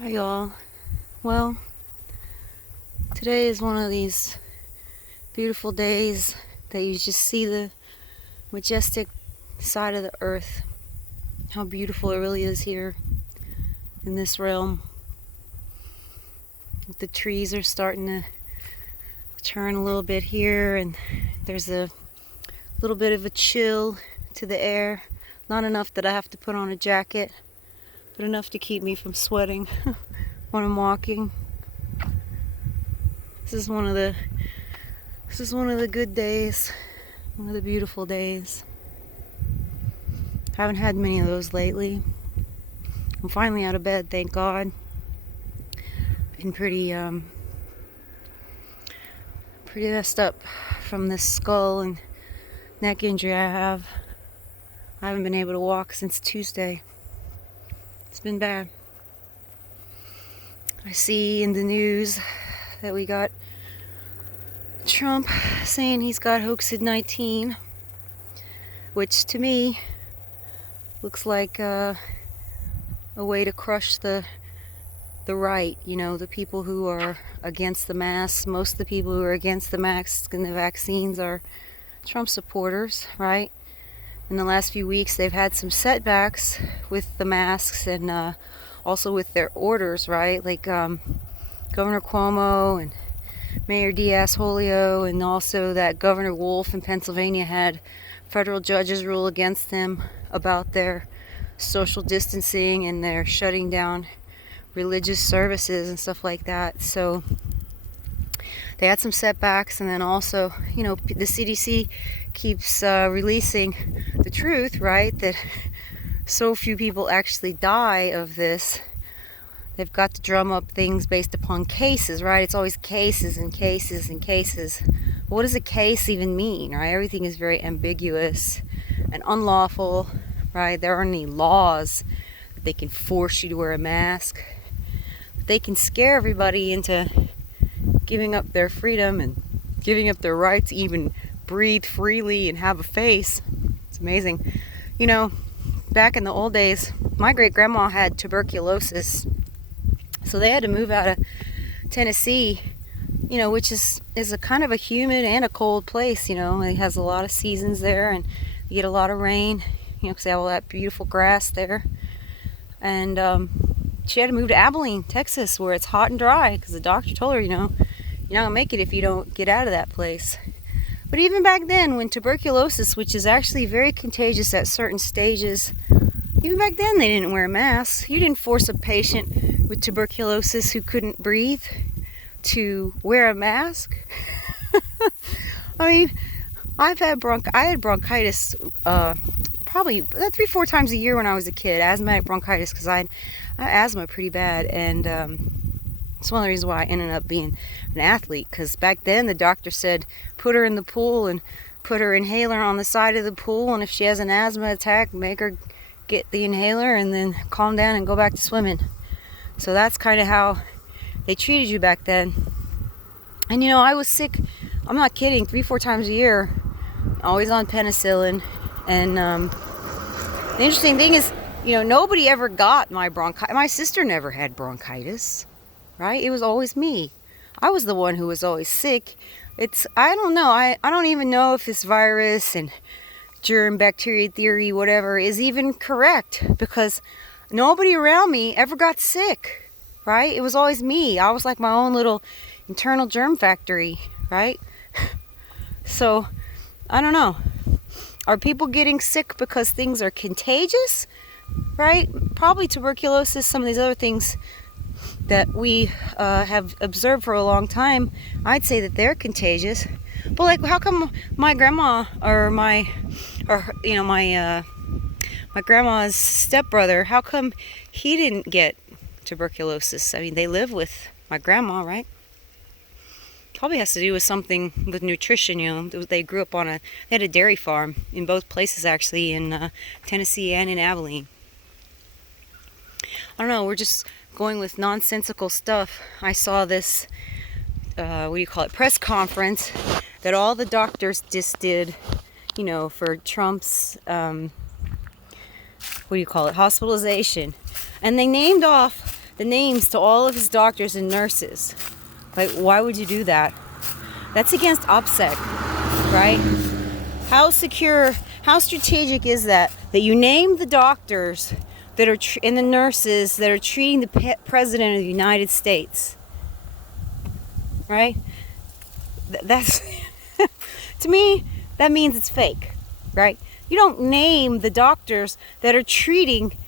Hi y'all. Well, today is one of these beautiful days that you just see the majestic side of the earth. How beautiful it really is here in this realm. The trees are starting to turn a little bit here, and there's a little bit of a chill to the air. Not enough that I have to put on a jacket, but enough to keep me from sweating when I'm walking. This is one of the good days, one of the beautiful days. Haven't had many of those lately. I'm finally out of bed, thank God. Been pretty messed up from this skull and neck injury I have. I haven't been able to walk since Tuesday. It's been bad. I see in the news that we got Trump saying he's got hoaxed-19, which to me looks like a way to crush the right, the people who are against the masks. Most of the people who are against the masks and the vaccines are Trump supporters, right? In the last few weeks, they've had some setbacks with the masks and also with their orders, right? Like Governor Cuomo and Mayor Diaz-Holio, and also that Governor Wolf in Pennsylvania had federal judges rule against them about their social distancing and their shutting down religious services and stuff like that. So they had some setbacks, and then also, the CDC keeps releasing the truth, right? That so few people actually die of this. They've got to drum up things based upon cases, right? It's always cases and cases and cases. What does a case even mean, right? Everything is very ambiguous and unlawful, right? There aren't any laws that they can force you to wear a mask. But they can scare everybody into giving up their freedom and giving up their right to even breathe freely and have a face. It's amazing. Back in the old days, my great-grandma had tuberculosis. So they had to move out of Tennessee, which is a kind of a humid and a cold place. It has a lot of seasons there, and you get a lot of rain, because they have all that beautiful grass there. And she had to move to Abilene, Texas, where it's hot and dry, because the doctor told her, you're not going to make it if you don't get out of that place. But even back then, when tuberculosis, which is actually very contagious at certain stages, even back then they didn't wear masks. You didn't force a patient with tuberculosis who couldn't breathe to wear a mask. I mean, I had bronchitis probably 3-4 times a year when I was a kid, asthmatic bronchitis, because I had asthma pretty bad, and it's one of the reasons why I ended up being an athlete, because back then the doctor said put her in the pool and put her inhaler on the side of the pool, and if she has an asthma attack, make her get the inhaler and then calm down and go back to swimming. So that's kind of how they treated you back then. And I was sick, I'm not kidding, 3-4 times a year, always on penicillin. And the interesting thing is, nobody ever got my bronchitis. My sister never had bronchitis, right? It was always me. I was the one who was always sick. I don't know, I don't even know if this virus and germ bacteria theory, whatever, is even correct, because nobody around me ever got sick, right? It was always me. I was like my own little internal germ factory, right? So I don't know, are people getting sick because things are contagious, right? Probably tuberculosis, some of these other things that we have observed for a long time, I'd say that they're contagious. But like, how come my grandma or my grandma's stepbrother, how come he didn't get tuberculosis? I mean, they live with my grandma, right? Probably has to do with something with nutrition. They grew up they had a dairy farm in both places, actually, in Tennessee and in Abilene. I don't know, we're just going with nonsensical stuff. I saw this press conference that all the doctors just did, for Trump's hospitalization. And they named off the names to all of his doctors and nurses. Like, why would you do that? That's against OPSEC, right? How secure, how strategic is that you name the doctors that are and the nurses that are treating the president of the United States, right? That's to me, that means it's fake, right? You don't name the doctors that are treating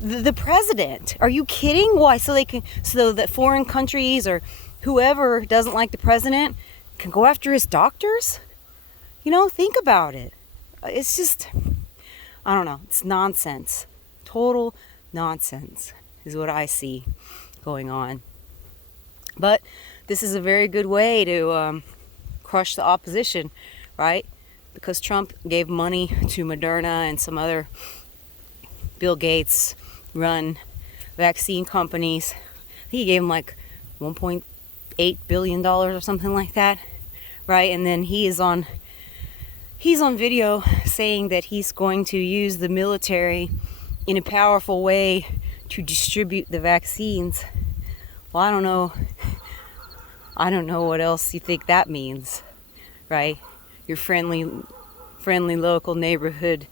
the president. Are you kidding? Why? So that foreign countries or whoever doesn't like the president can go after his doctors? You know, think about it. It's just, I don't know. It's nonsense. Total nonsense is what I see going on. But this is a very good way to crush the opposition, right? Because Trump gave money to Moderna and some other Bill Gates run vaccine companies. I think he gave them like $1.8 billion or something like that, right? And then he's on video saying that he's going to use the military in a powerful way to distribute the vaccines. Well, I don't know what else you think that means, right? Your friendly local neighborhood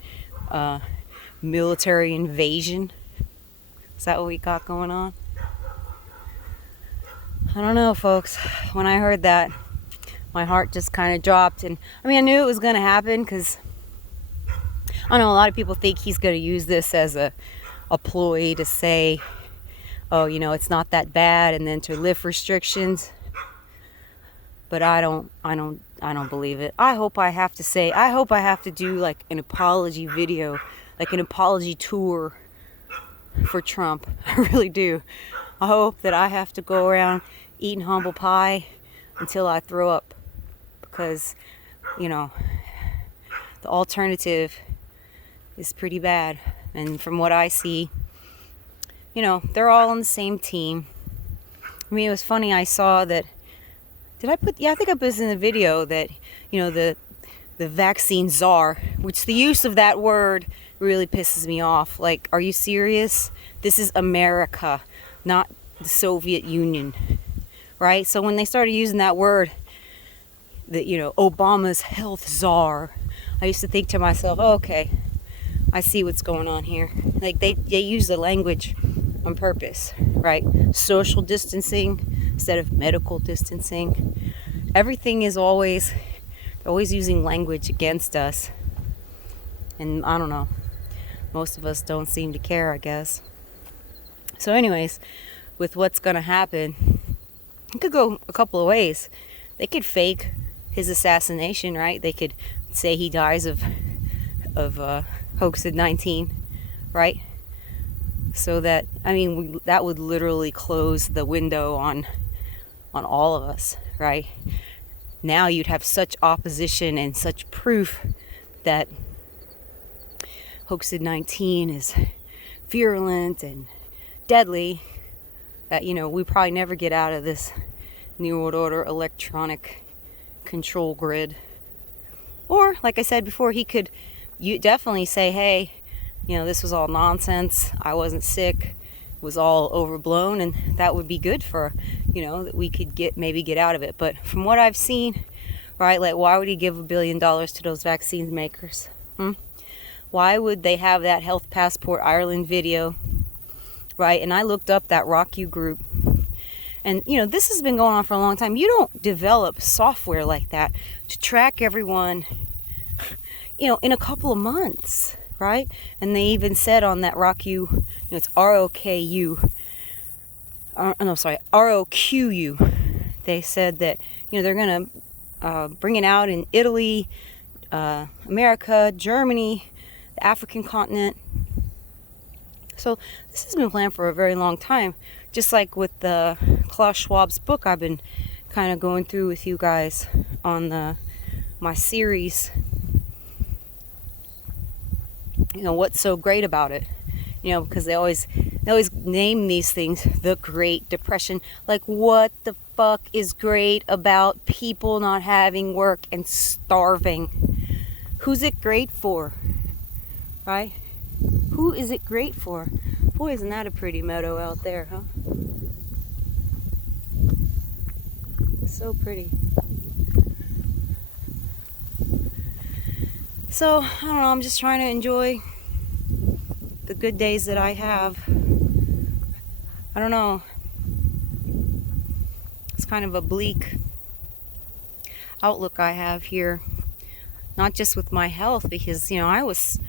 military invasion. Is that what we got going on? I don't know, folks. When I heard that, my heart just kind of dropped. And I mean, I knew it was going to happen because I know a lot of people think he's going to use this as a ploy to say, oh, you know, it's not that bad, and then to lift restrictions. But I don't believe it. I hope I have to do like an apology video, like an apology tour for Trump. I really do. I hope that I have to go around eating humble pie until I throw up, because, you know, the alternative is pretty bad. And from what I see, you know, they're all on the same team. I mean, it was funny, I saw that, I think I put this in the video, that, you know, the vaccine czar, which the use of that word really pisses me off. Like, are you serious? This is America, not the Soviet Union, right? So when they started using that word, that, you know, Obama's health czar, I used to think to myself, oh, okay, I see what's going on here. Like, they use the language on purpose, right? Social distancing instead of medical distancing. Everything is always using language against us. And I don't know, most of us don't seem to care, I guess. So anyways, with what's going to happen, it could go a couple of ways. They could fake his assassination, right? They could say he dies of COVID-19, right? So that, I mean, that would literally close the window on all of us, right? Now you'd have such opposition and such proof that COVID-19 is virulent and deadly, that, you know, we probably never get out of this New World Order electronic control grid. Or, like I said before, you definitely say, hey, you know, this was all nonsense, I wasn't sick, it was all overblown, and that would be good for, you know, that we could maybe get out of it. But from what I've seen, right, like, why would he give $1 billion to those vaccine makers? Why would they have that Health Passport Ireland video, right? And I looked up that Rock You group, and, you know, this has been going on for a long time. You don't develop software like that to track everyone, you know, in a couple of months, right? And they even said on that ROKU, you know, it's ROKU, ROQU. They said that, you know, they're going to bring it out in Italy, America, Germany, the African continent. So this has been planned for a very long time. Just like with the Klaus Schwab's book I've been kind of going through with you guys on my series. You know, what's so great about it? You know, because they always name these things the Great Depression. Like, what the fuck is great about people not having work and starving? Who's it great for? Right? Who is it great for? Boy, isn't that a pretty meadow out there, huh? So pretty. So, I don't know, I'm just trying to enjoy the good days that I have. I don't know. It's kind of a bleak outlook I have here. Not just with my health, because, I was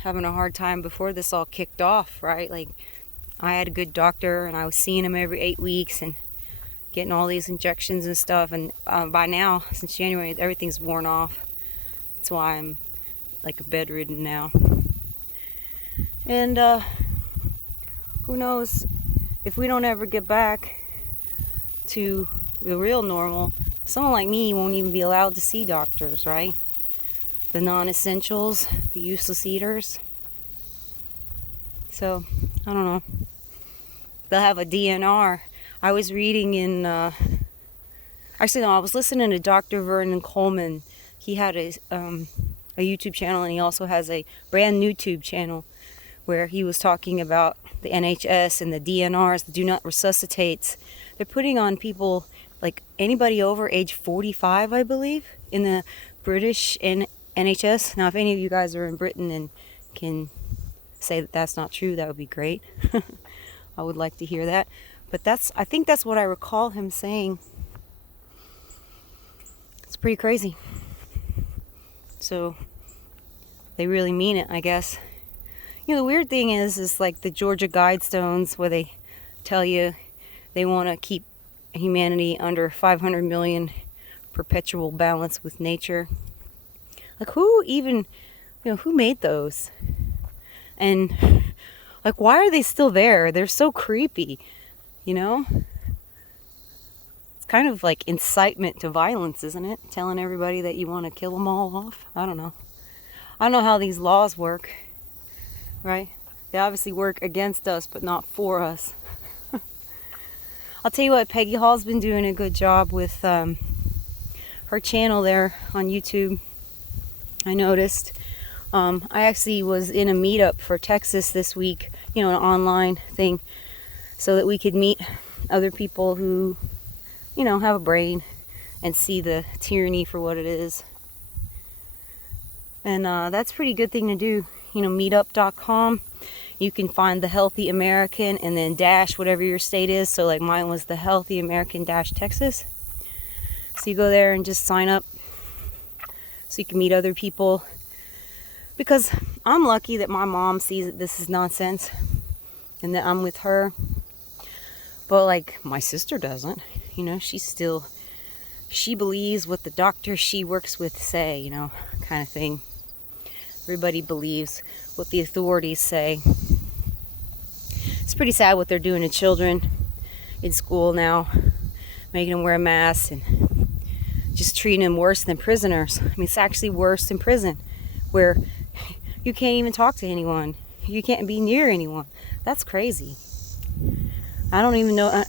having a hard time before this all kicked off, right? Like, I had a good doctor, and I was seeing him every 8 weeks and getting all these injections and stuff. And by now, since January, everything's worn off. That's why I'm like bedridden now. And who knows, if we don't ever get back to the real normal, someone like me won't even be allowed to see doctors, right? The non-essentials, the useless eaters. So, I don't know. They'll have a DNR. I was reading in, actually no, I was listening to Dr. Vernon Coleman. He had a YouTube channel, and he also has a brand new YouTube channel where he was talking about the NHS and the DNRs, the do not resuscitates. They're putting on people, like anybody over age 45, I believe, in the British NHS. Now, if any of you guys are in Britain and can say that that's not true, that would be great. I would like to hear that. But I think that's what I recall him saying. It's pretty crazy. So they really mean it, I guess. The weird thing is like the Georgia Guidestones, where they tell you they want to keep humanity under 500 million perpetual balance with nature. Like, who even, who made those? And like, why are they still there? They're so creepy, It's kind of like incitement to violence, isn't it? Telling everybody that you want to kill them all off. I don't know. I don't know how these laws work, right? They obviously work against us, but not for us. I'll tell you what, Peggy Hall's been doing a good job with her channel there on YouTube. I noticed. I actually was in a meetup for Texas this week, an online thing, so that we could meet other people who, have a brain and see the tyranny for what it is. And that's a pretty good thing to do. Meetup.com. You can find the Healthy American and then dash whatever your state is. So like mine was the Healthy American dash Texas. So you go there and just sign up so you can meet other people. Because I'm lucky that my mom sees that this is nonsense and that I'm with her. But like my sister doesn't. She believes what the doctors she works with say, kind of thing. Everybody believes what the authorities say. It's pretty sad what they're doing to children in school now, making them wear masks and just treating them worse than prisoners. It's actually worse than prison, where you can't even talk to anyone. You can't be near anyone. That's crazy. I don't even know.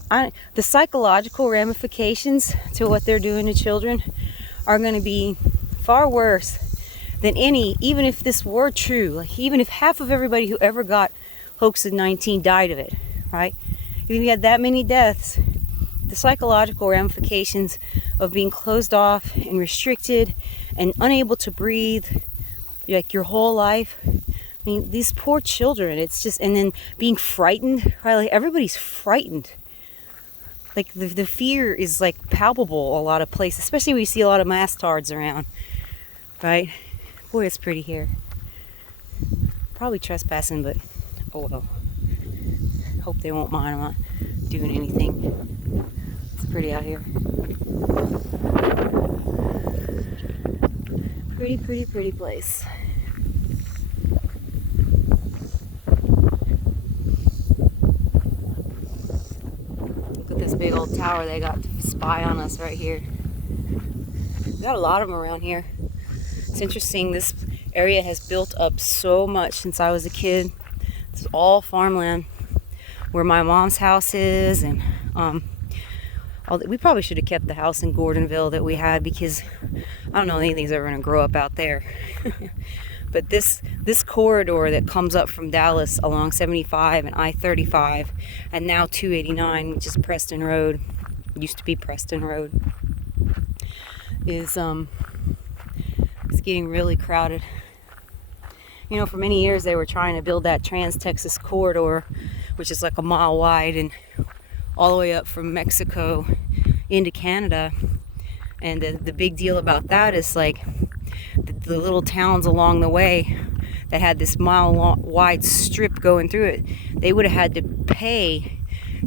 The psychological ramifications to what they're doing to children are going to be far worse than even if this were true. Like, even if half of everybody who ever got COVID-19 died of it, right? If you had that many deaths, the psychological ramifications of being closed off and restricted and unable to breathe, like your whole life. These poor children, it's just, and then being frightened, right? Like, everybody's frightened. Like, the fear is, like, palpable a lot of places, especially when you see a lot of mastards around, right? Boy, it's pretty here. Probably trespassing, but oh well. Hope they won't mind. I'm not doing anything. It's pretty out here. Pretty place. This big old tower they got to spy on us right here. Got a lot of them around here. It's interesting, this area has built up so much since I was a kid. It's all farmland where my mom's house is, and we probably should have kept the house in Gordonville that we had, because I don't know anything's ever going to grow up out there. But this corridor that comes up from Dallas along 75 and I-35 and now 289, which is Preston Road, used to be Preston Road. is it's getting really crowded. You know, for many years they were trying to build that Trans-Texas corridor, which is like a mile wide and all the way up from Mexico into Canada. And the big deal about that is like the little towns along the way that had this mile-wide strip going through it, they would have had to pay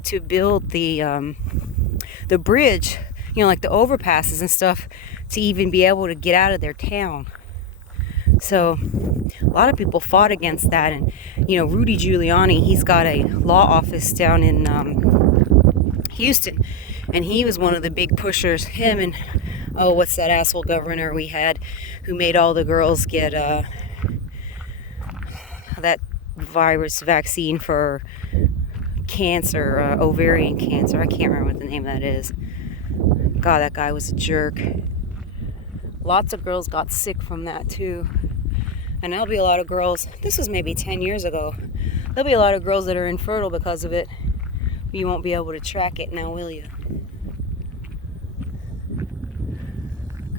to build the bridge, you know, like the overpasses and stuff, to even be able to get out of their town. So a lot of people fought against that. And, you know, Rudy Giuliani, he's got a law office down in Houston, and he was one of the big pushers. Him and, oh, what's that asshole governor we had who made all the girls get that virus vaccine for cancer, ovarian cancer. I can't remember what the name of that is. God, that guy was a jerk. Lots of girls got sick from that too. And there'll be a lot of girls, this was maybe 10 years ago, there'll be a lot of girls that are infertile because of it. You won't be able to track it now, will you?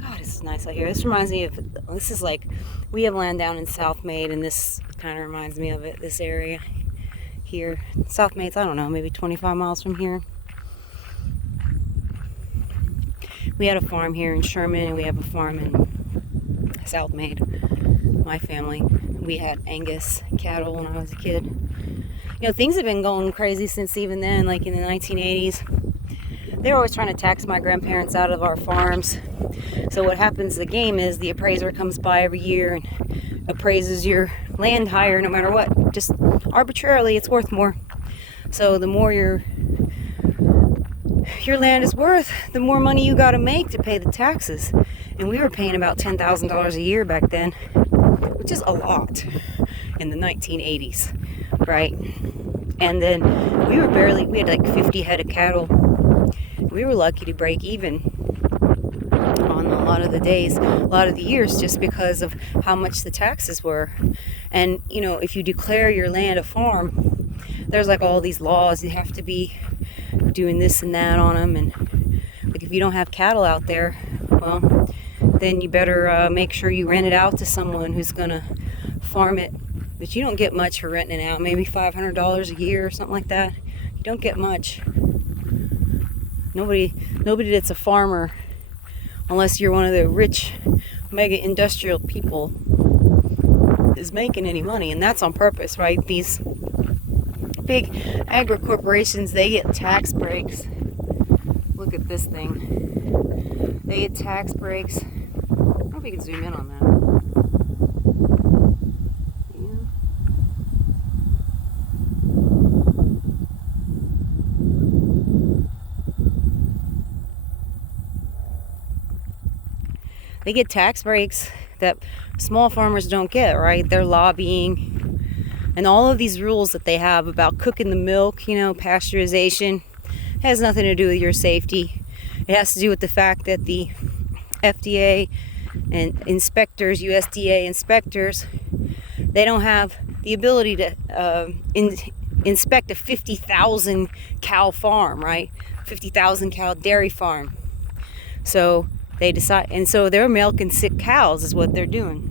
God, this is nice out here. This reminds me of, this is like, we have land down in South Maid, and this kind of reminds me of it, this area here. South Maid's, I don't know, maybe 25 miles from here. We had a farm here in Sherman, and we have a farm in South Maid. My family, we had Angus cattle when I was a kid. You know, things have been going crazy since even then, like in the 1980s. They were always trying to tax my grandparents out of our farms. So what happens, the game is the appraiser comes by every year and appraises your land higher no matter what. Just arbitrarily, it's worth more. So the more your land is worth, the more money you got to make to pay the taxes. And we were paying about $10,000 a year back then, which is a lot in the 1980s, right? And then we had like 50 head of cattle. We were lucky to break even on a lot of the days, a lot of the years, just because of how much the taxes were. And, you know, if you declare your land a farm, there's like all these laws. You have to be doing this and that on them. And like if you don't have cattle out there, well, then you better make sure you rent it out to someone who's gonna farm it. But you don't get much for renting it out, maybe $500 a year or something like that. You don't get much. Nobody that's a farmer, unless you're one of the rich mega industrial people, is making any money. And that's on purpose, right? These big agri corporations, they get tax breaks. Look at this thing. They get tax breaks. I don't know if you can zoom in on that. They get tax breaks that small farmers don't get, right? They're lobbying. And all of these rules that they have about cooking the milk, you know, pasteurization, has nothing to do with your safety. It has to do with the fact that the FDA and inspectors, USDA inspectors, they don't have the ability to inspect a 50,000 cow farm, right? 50,000 cow dairy farm. So they decide, and so they're milking sick cows is what they're doing.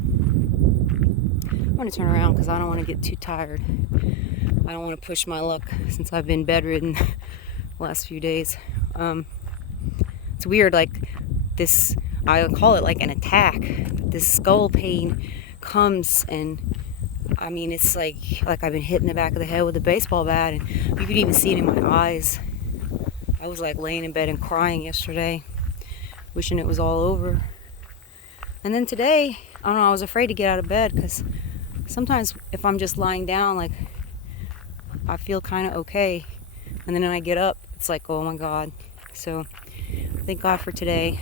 I'm going to turn around because I don't want to get too tired. I don't want to push my luck since I've been bedridden the last few days. It's weird, like this, I call it like an attack. This skull pain comes, and I mean, it's like I've been hit in the back of the head with a baseball bat, and you could even see it in my eyes. I was like laying in bed and crying yesterday, wishing it was all over. And then today, I don't know, I was afraid to get out of bed because sometimes if I'm just lying down, like I feel kind of okay, and then when I get up, it's like, oh my God. So thank God for today.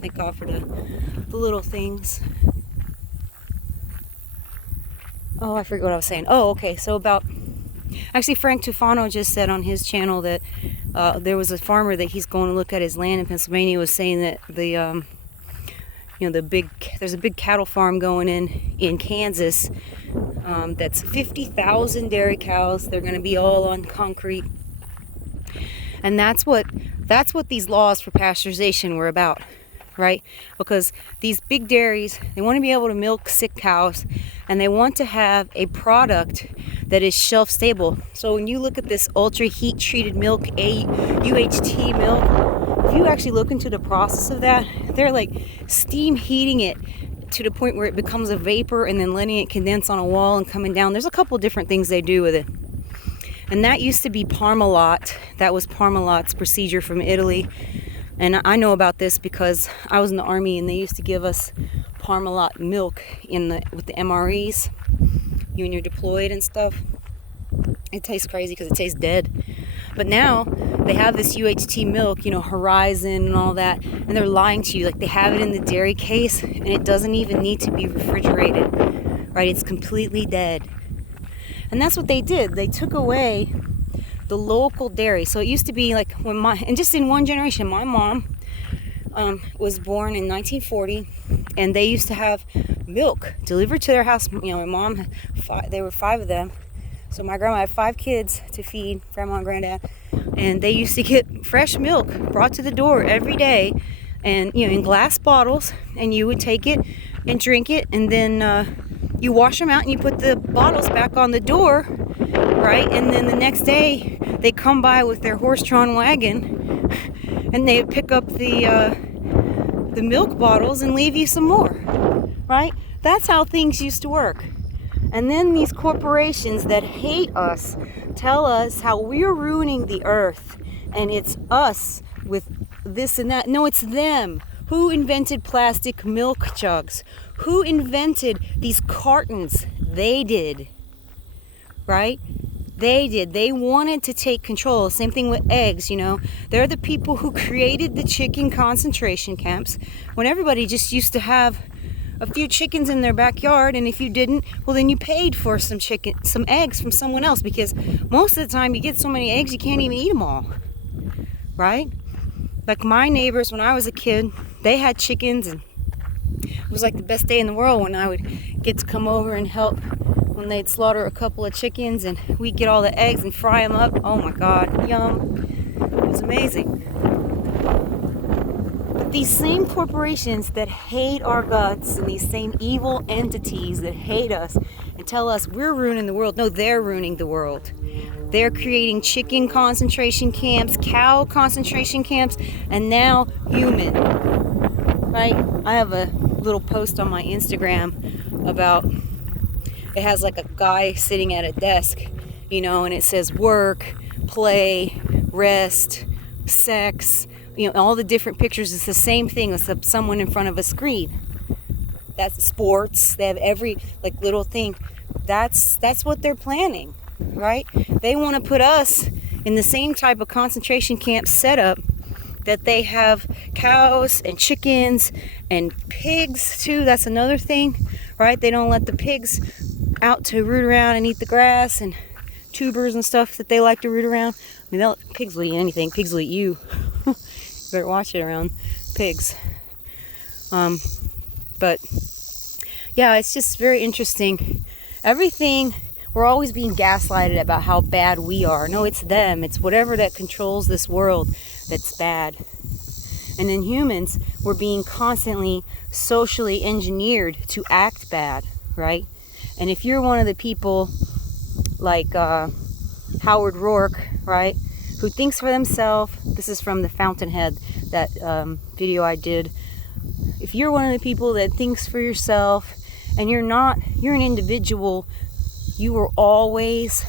Thank God for the little things. Oh, I forget what I was saying. Oh, okay. So actually Frank Tufano just said on his channel that there was a farmer that he's going to look at his land in Pennsylvania, was saying that there's a big cattle farm going in Kansas that's 50,000 dairy cows. They're going to be all on concrete, and that's what these laws for pasteurization were about. right? Because these big dairies, they want to be able to milk sick cows, and they want to have a product that is shelf stable. So when you look at this ultra heat treated milk, UHT milk, if you actually look into the process of that, they're like steam heating it to the point where it becomes a vapor and then letting it condense on a wall and coming down. There's a couple different things they do with it. And that used to be Parmalat. That was Parmalat's procedure from Italy. And I know about this because I was in the Army and they used to give us Parmalat milk with the MREs. When you're deployed and stuff. It tastes crazy because it tastes dead. But now they have this UHT milk, Horizon and all that, and they're lying to you. Like, they have it in the dairy case and it doesn't even need to be refrigerated, right? It's completely dead. And that's what they did. They took away the local dairy. So it used to be like and just in one generation, my mom was born in 1940, and they used to have milk delivered to their house. My mom, there were 5 of them. So my grandma had 5 kids to feed, grandma and granddad. And they used to get fresh milk brought to the door every day, and, in glass bottles, and you would take it and drink it, and then you wash them out and you put the bottles back on the door, right? And then the next day they come by with their horse-drawn wagon and they pick up the milk bottles and leave you some more, right? That's how things used to work. And then these corporations that hate us tell us how we're ruining the earth, and it's us with this and that. No, it's them. Who invented plastic milk jugs? Who invented these cartons? They did, right? They did. They wanted to take control. Same thing with eggs, They're the people who created the chicken concentration camps when everybody just used to have a few chickens in their backyard, and if you didn't, well, then you paid for some eggs from someone else, because most of the time you get so many eggs you can't even eat them all, right? Like my neighbors, when I was a kid, they had chickens, and it was like the best day in the world when I would get to come over and help when they'd slaughter a couple of chickens, and we'd get all the eggs and fry them up. Oh my God, yum. It was amazing. But these same corporations that hate our guts, and these same evil entities that hate us and tell us we're ruining the world, no, they're ruining the world. They're creating chicken concentration camps, cow concentration camps, and now human, right? I have a little post on my Instagram about, it has like a guy sitting at a desk, and it says work, play, rest, sex, all the different pictures. It's the same thing except someone in front of a screen. That's sports. They have every little thing. That's what they're planning, right? They want to put us in the same type of concentration camp setup that they have cows and chickens and pigs too. That's another thing, right? They don't let the pigs out to root around and eat the grass and tubers and stuff that they like to root around. I mean, pigs will eat anything. Pigs will eat you. You better watch it around pigs. But yeah, it's just very interesting. Everything, we're always being gaslighted about how bad we are. No, it's them. It's whatever that controls this world that's bad. And then humans, we're being constantly socially engineered to act bad, right? And if you're one of the people like Howard Rourke, right, who thinks for themselves, this is from the Fountainhead, that video I did. If you're one of the people that thinks for yourself and you're an individual, you were always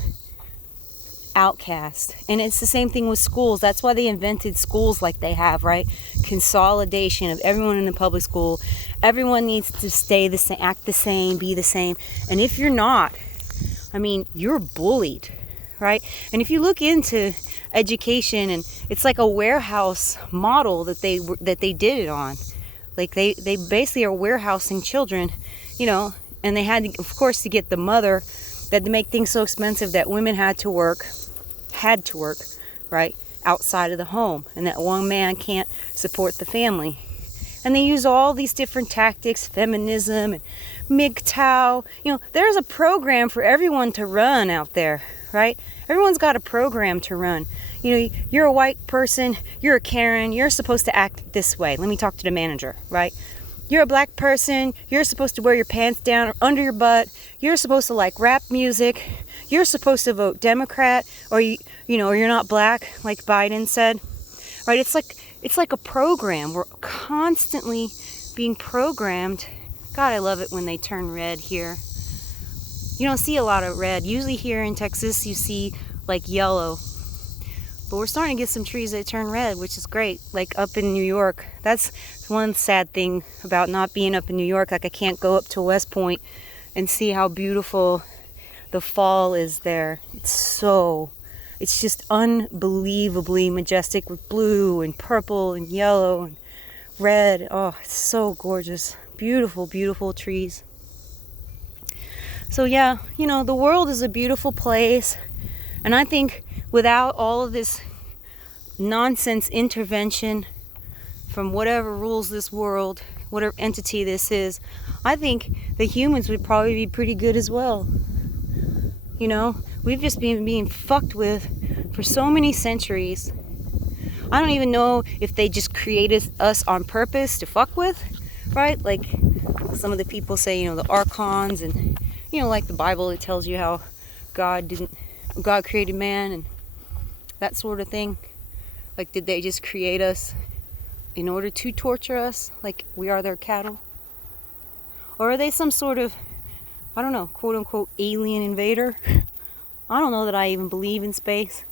outcast. And it's the same thing with schools. That's why they invented schools like they have, right? Consolidation of everyone in the public school. Everyone needs to stay the same, act the same, be the same. And if you're not, you're bullied, right? And if you look into education, and it's like a warehouse model that they did it on. Like they basically are warehousing children, and they had to, of course, to get the mother, that to make things so expensive that women had to work, right, outside of the home, and that one man can't support the family. And they use all these different tactics, feminism and MGTOW. There's a program for everyone to run out there, right? Everyone's got a program to run. You know, you're a white person, you're a Karen, you're supposed to act this way. Let me talk to the manager, right? You're a black person, you're supposed to wear your pants down or under your butt. You're supposed to like rap music. You're supposed to vote Democrat, or or you're not black, like Biden said, right? It's like a program. We're constantly being programmed. God, I love it when they turn red here. You don't see a lot of red. Usually here in Texas, you see like yellow. But we're starting to get some trees that turn red, which is great. Like up in New York. That's one sad thing about not being up in New York. Like I can't go up to West Point and see how beautiful the fall is there. It's just unbelievably majestic with blue and purple and yellow and red. Oh, it's so gorgeous. Beautiful, beautiful trees. So yeah, the world is a beautiful place. And I think without all of this nonsense intervention from whatever rules this world, whatever entity this is, I think the humans would probably be pretty good as well. We've just been being fucked with for so many centuries. I don't even know if they just created us on purpose to fuck with, right? Like some of the people say, the archons and, like the Bible, it tells you how God created man and that sort of thing. Like, did they just create us in order to torture us like we are their cattle? Or are they some sort of, I don't know, quote unquote alien invader? I don't know that I even believe in space.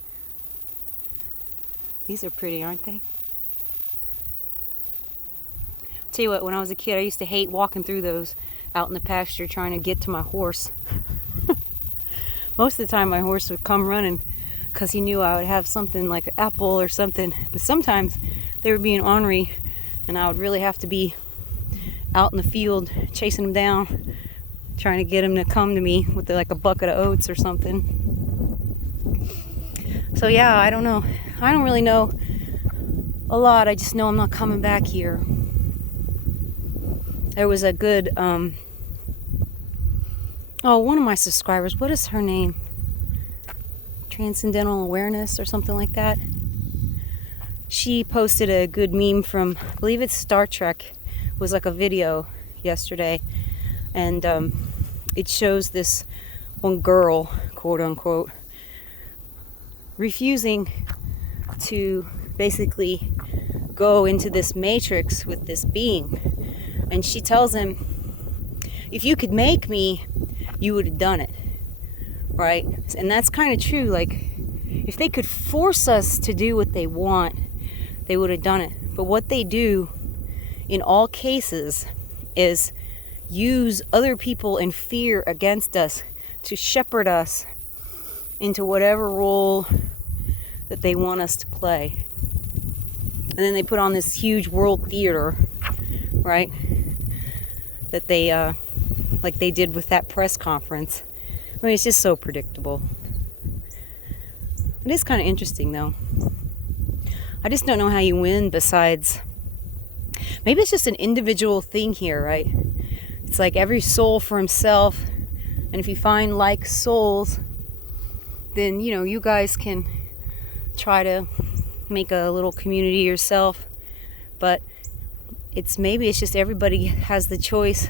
These are pretty, aren't they? Tell you what, when I was a kid, I used to hate walking through those out in the pasture trying to get to my horse. Most of the time my horse would come running because he knew I would have something like an apple or something. But sometimes they were being ornery and I would really have to be out in the field chasing them down, trying to get them to come to me with like a bucket of oats or something. So yeah, I don't know. I don't really know a lot. I just know I'm not coming back here. There was a good, one of my subscribers, what is her name? Transcendental Awareness or something like that. She posted a good meme from, I believe it's Star Trek. It was like a video yesterday. And it shows this one girl, quote unquote, refusing to basically go into this matrix with this being. And she tells him, if you could make me, you would have done it. Right? And that's kind of true. Like, if they could force us to do what they want, they would have done it. But what they do in all cases is use other people in fear against us to shepherd us into whatever role that they want us to play. And then they put on this huge world theater, right? That they, like they did with that press conference. I mean, it's just so predictable. It is kind of interesting, though. I just don't know how you win besides... Maybe it's just an individual thing here, right? It's like every soul for himself. And if you find like souls, then, you guys can try to make a little community yourself. But maybe it's just everybody has the choice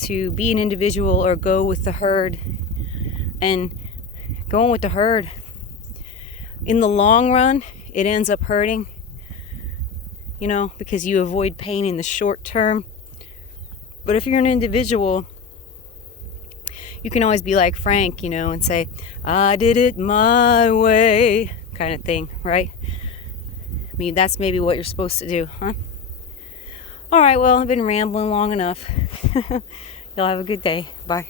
to be an individual or go with the herd. And going with the herd, in the long run, it ends up hurting, because you avoid pain in the short term. But if you're an individual, you can always be like Frank, and say, I did it my way, kind of thing, right? I mean, that's maybe what you're supposed to do, huh? All right, well, I've been rambling long enough. Y'all have a good day. Bye.